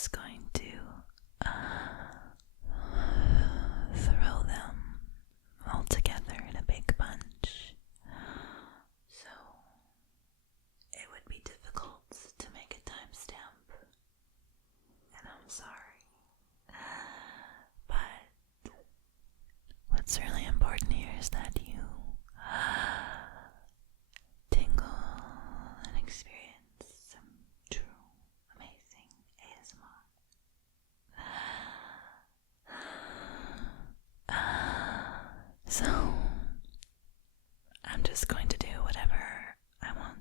just going to throw them all together in a big bunch. So it would be difficult to make a timestamp, and I'm sorry. But what's really important here is that you tingle and experience some true, amazing ASMR. So, I'm just going to do whatever I want.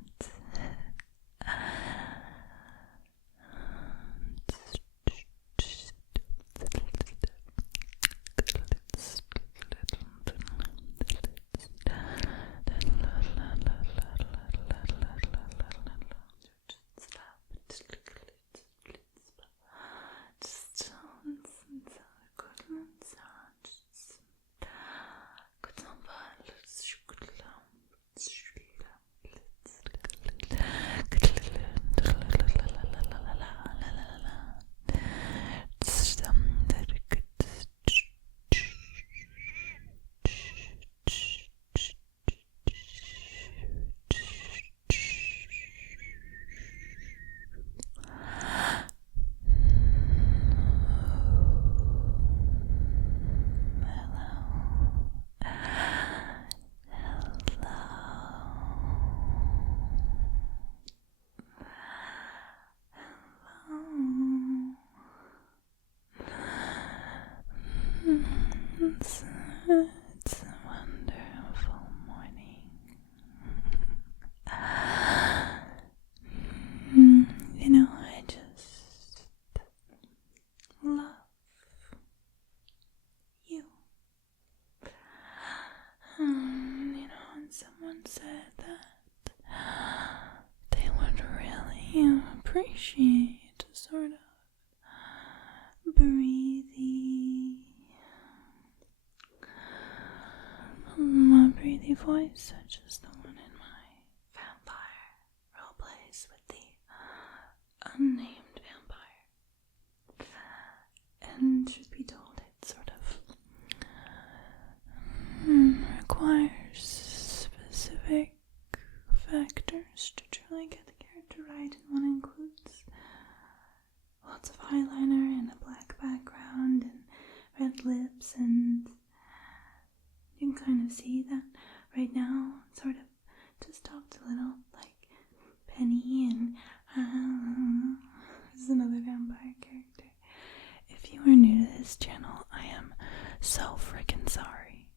It's a wonderful morning. I just love you. And someone said that they would really appreciate a sort of breathy voice, such as the one in my vampire roleplays with the unnamed vampire. And truth be told, it sort of requires specific factors to truly get the character right, and one includes lots of eyeliner and a black background and red lips, and you can kind of see that right now. Sort of just talked a little like Penny, and this is another vampire character. If you are new to this channel, I am so freaking sorry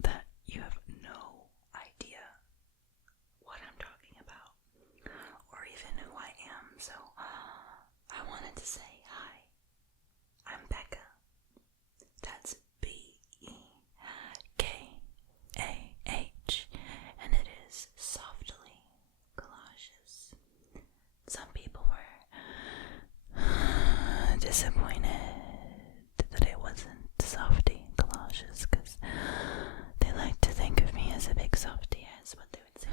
that you have no idea what I'm talking about, or even who I am. So I wanted to say hi. I'm Becca. That's BEKAH, and it is Softly Galoshes. Some people were disappointed that it wasn't Softy Galoshes, because they like to think of me as a big softy, as what they would say.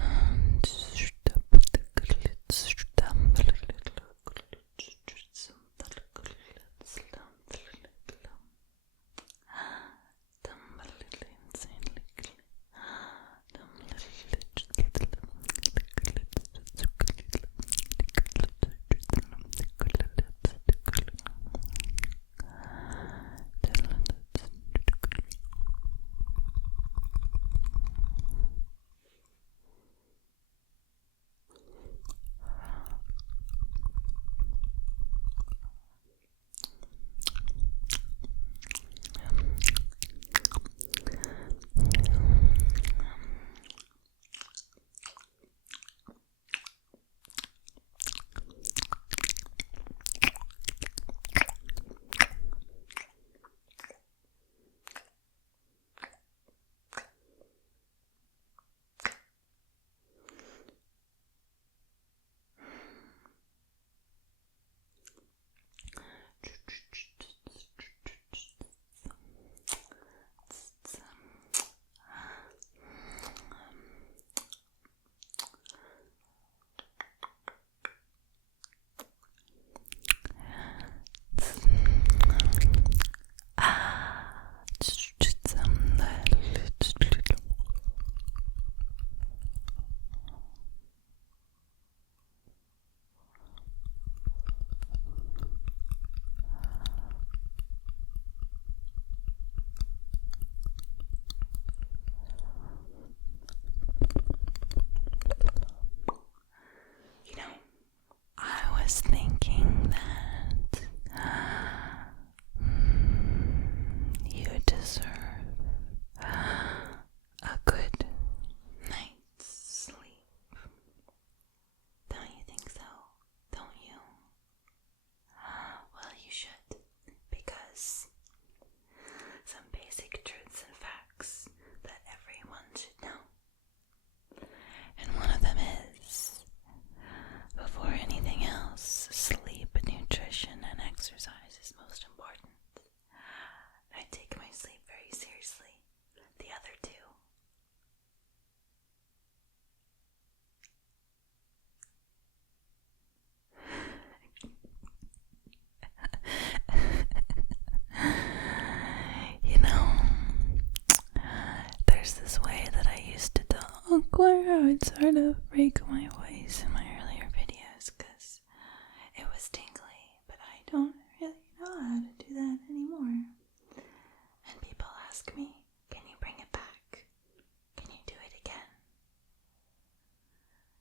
would sort of break my voice in my earlier videos because it was tingly, but I don't really know how to do that anymore. And people ask me, can you bring it back? Can you do it again?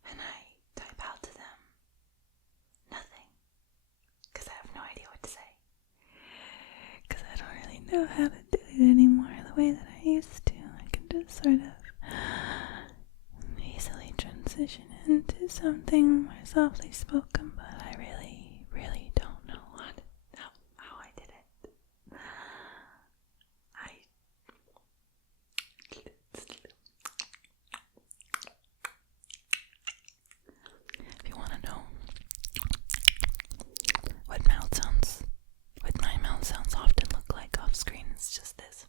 And I type out to them, nothing, because I have no idea what to say. Because I don't really know how to do it anymore the way that I used to. I can just sort of easily transition into something more softly spoken, but I really, really don't know how I did it. If you want to know what my mouth sounds often look like off screen, it's just this.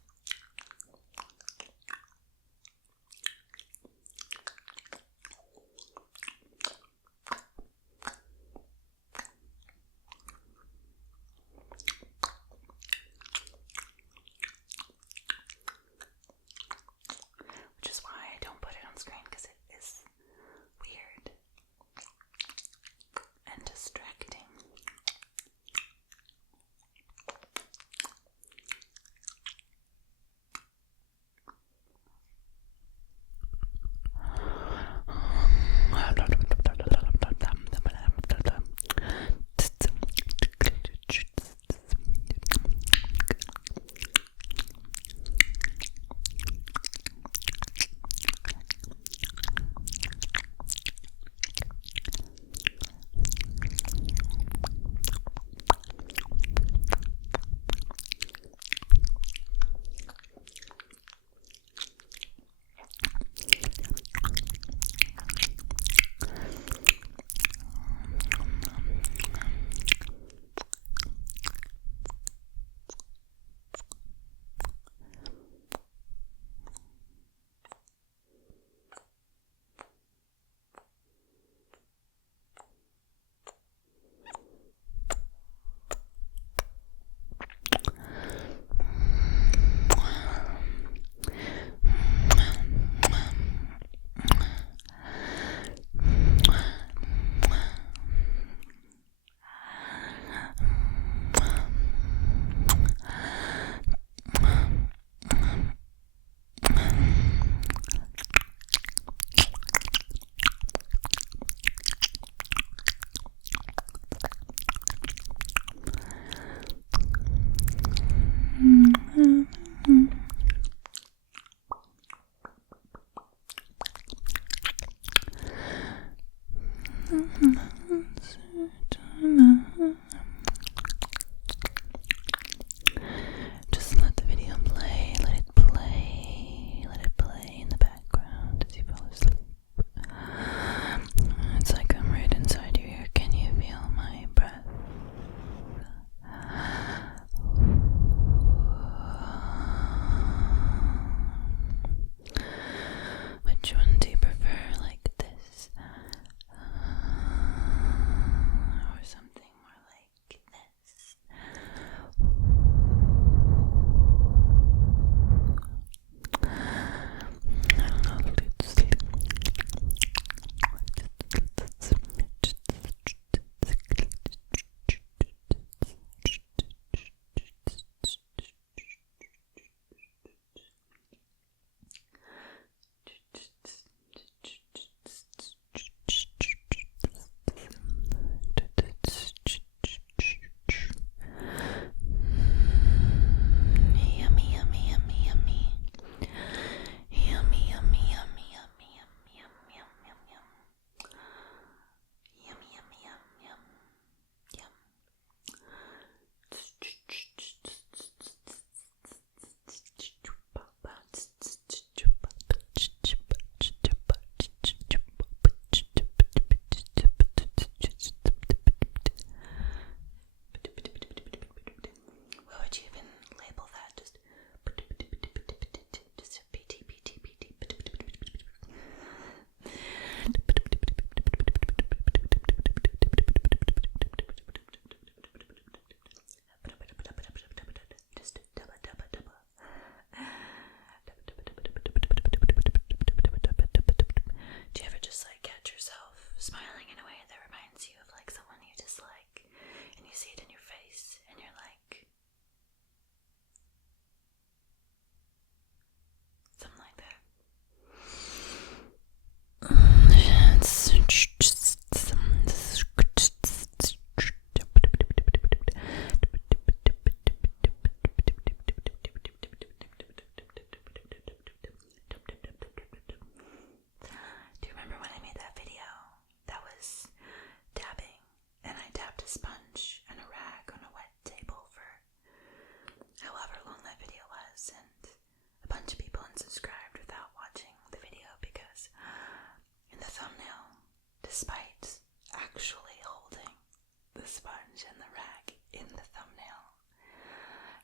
mention the rag in the thumbnail.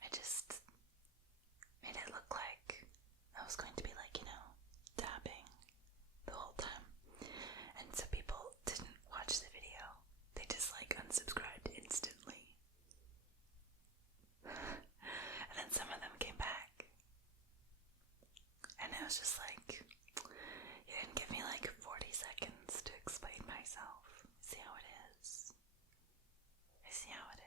I just made it look like I was going to be like, dabbing the whole time. And so people didn't watch the video. They just unsubscribed instantly. And then some of them came back. And it was just like, you didn't give me 40 seconds to explain myself. See how it is? I see how it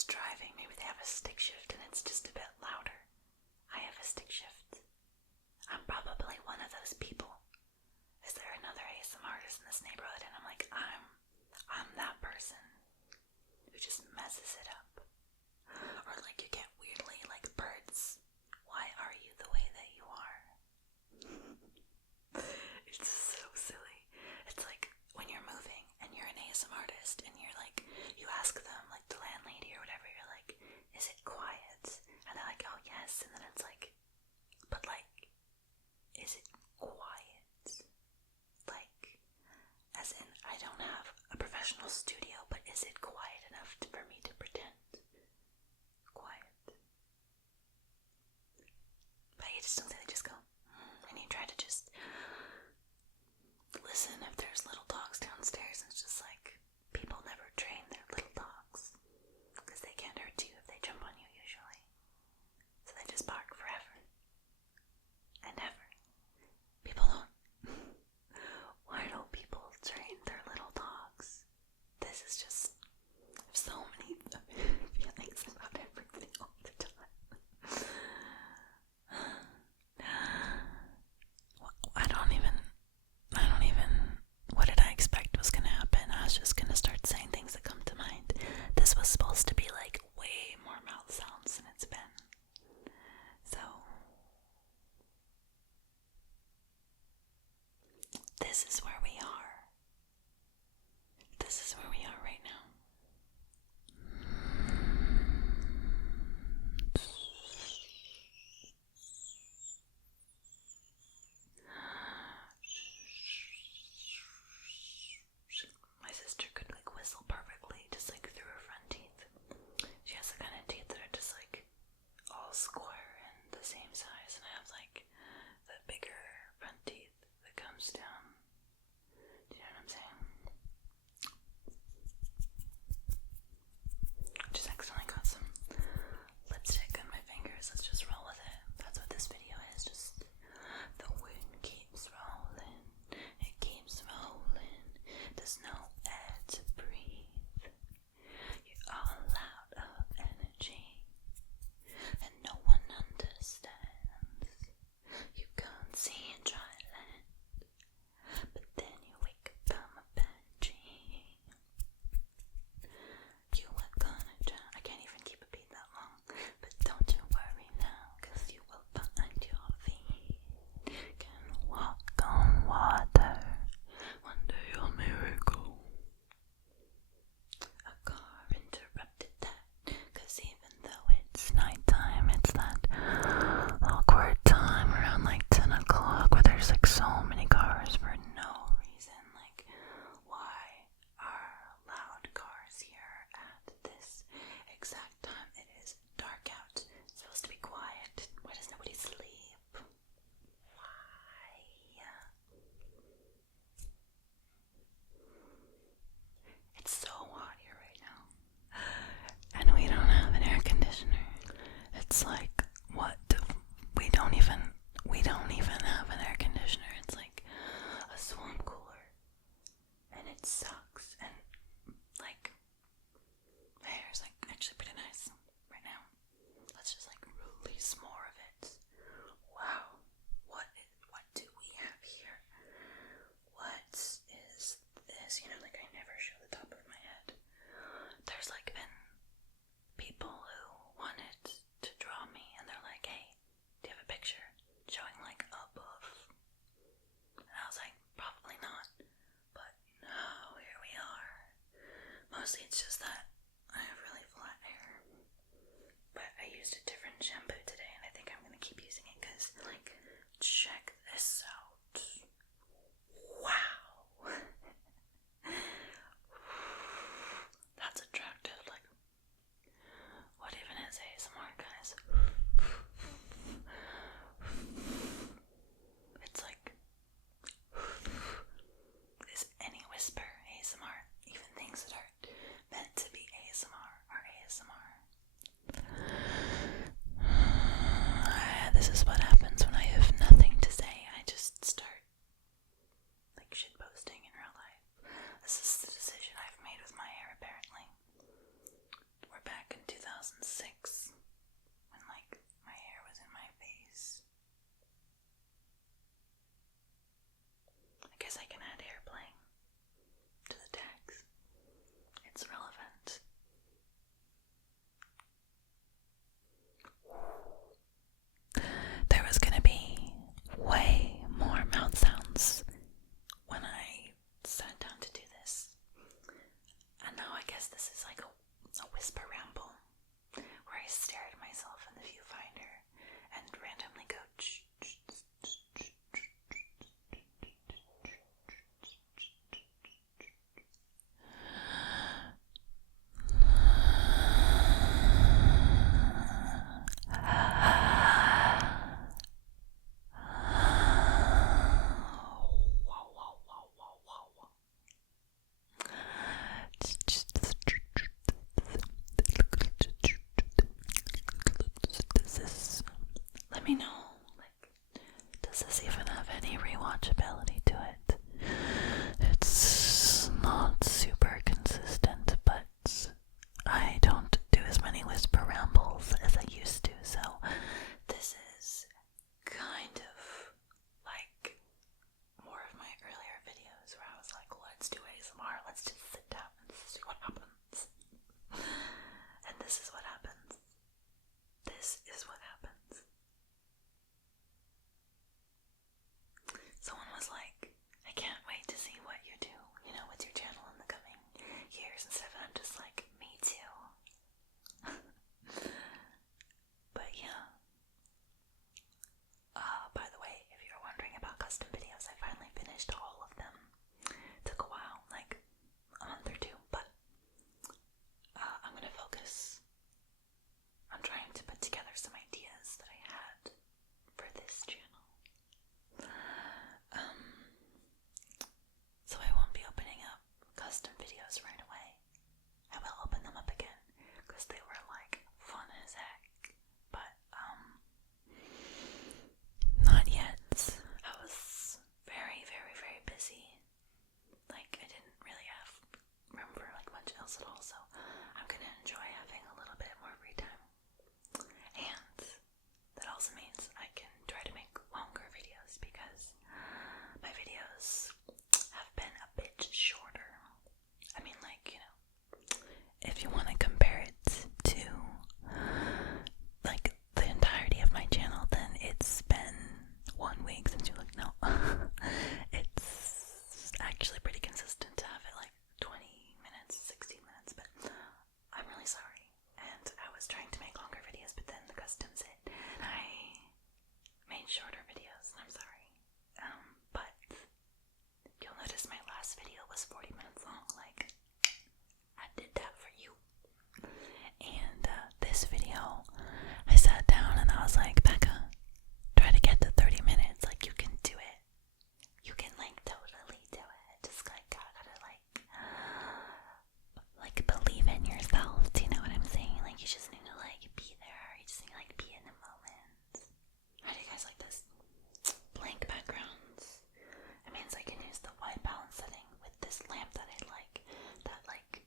just driving. Maybe they have a stick shift and it's just a bit louder. I have a stick shift. I'm probably one of those people. Is there another ASMR artist in this neighborhood? And I'm like, I'm that person who just messes it up. Or like you get weirdly like birds. Why are you the way that you are? It's so silly. It's like when you're moving and you're an ASMR artist and you're like, you ask them, like the landlady or whatever, you're like, is it quiet? And they're like, oh yes. And then it's like, but like, is it quiet? Like, as in, I don't have a professional studio, but is it quiet enough for me to pretend quiet? But you just don't say, they just go, and you try to just listen if there's little dogs downstairs, and it's just like, people never train their little dogs, because they can't hurt you if they jump on you usually. So they just bark forever. And ever. People don't. Why don't people train their little dogs? This is just so many feelings about everything all the time. I don't even, what did I expect was gonna happen? I was just gonna start saying things that come to mind. This was supposed to be like way more mouth sounds than it's been. So, this is where we are. This is where we are right now. My sister could like whistle perfectly, just like through her front teeth. She has the kind of teeth that are just like all square and the same size, and I have like the bigger front teeth that comes down. Do you know what I'm saying? Just accidentally got some lipstick on my fingers. Let's just roll with it. That's what this video is. Just the wind keeps rolling. It keeps rolling. There's no air to breathe. You're all out of energy, and no one understands. You can't see and try land, but then you wake up from a bad dream. You were gonna drown. I can't even keep a beat that long, but don't you worry now, 'cause you will find your feet. Can walk on water. One day you'll miracle. A car interrupted that, 'cause even though it's nighttime, it's that awkward time around like 10 o'clock where there's like so many cars for no reason. Like, why are loud cars here at this exact time? It is dark out. It's supposed to be quiet. Why does nobody sleep? Why? It's so hot here right now. And we don't have an air conditioner. It's like, what? We don't even have an air conditioner. It's like a swamp cooler. And it sucks. And like, my hair's like actually pretty nice right now. Let's just like release more of it. Wow. What do we have here? What is this? You know, like I never show the top of my head. There's like been people who wanted to draw me, and they're like, hey, do you have a picture showing like above? And I was like, probably not. But no, here we are. Mostly it's just that I have really flat hair. But I used a different shampoo today, and I think I'm gonna keep using it, because like, check this out. Wow. That's attractive. Like, what even is ASMR, guys? It's like, is any whisper ASMR? Even things that are meant to be ASMR are ASMR. myself as I used to. So this is kind of like more of my earlier videos where I was like, let's do ASMR, let's just sit down and see what happens. And this is what happens. This is what happens. Someone was like, I can't wait to see what you do, with your channel in the coming years and stuff, and I'm just like, me too. But yeah. By the way, if you're wondering about custom videos, I finally finished all of them. Took a while, like a month or two, but I'm gonna focus on trying to put together some ideas that I had for this channel. So I won't be opening up custom videos right away. I will open them up again because they were like fun as heck, but not yet. I was very, very, very busy. Like I didn't really have room for like much else at all, so I'm gonna enjoy having a little bit more free time. And that also means I can try to make longer videos because my videos have been a bit shorter. I mean, like, if you want to compare it to like the entirety of my channel, then it's been 1 week since you looked. No, it's actually pretty consistent to have it like 20 minutes, 16 minutes, but I'm really sorry. And I was trying to make longer videos, but then the customs hit and I made shorter videos, and I'm sorry. But you'll notice my last video was 40 minutes long. Like, I did that for you. And this video, I sat down and I was like, Becca, try to get to 30 minutes. Like, you can do it. You can like totally do it. Just like gotta like believe in yourself. Do you know what I'm saying? Like, you just need to like be there. You just need to like be in the moment. How do you guys like this? Blank backgrounds. It means I can use the white balance setting with this lamp that I like. That like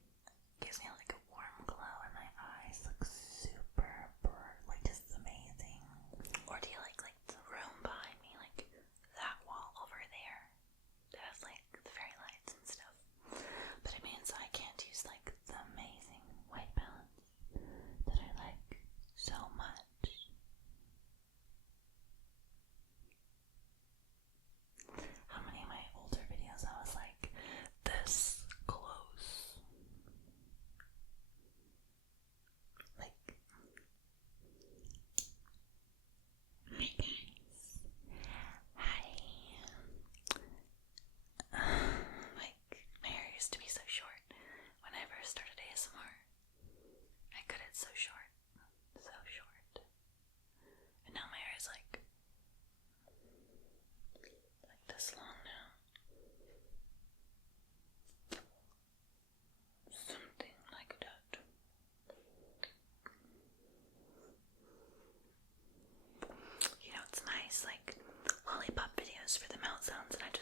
gives me like a warm glow and my eyes look super bright, like just amazing. Or do you like the room behind me, like that wall over there that has like the fairy lights and stuff? But it means I can't use like the amazing white balance that I like so much. How many of my older videos I was like this close? Like, hi guys. Hi. Like, my hair used to be so short when I first started ASMR. I cut it so short. So short. And now my hair is like this long now. Something like that. It's nice, like lollipop videos for the mouth sounds, and I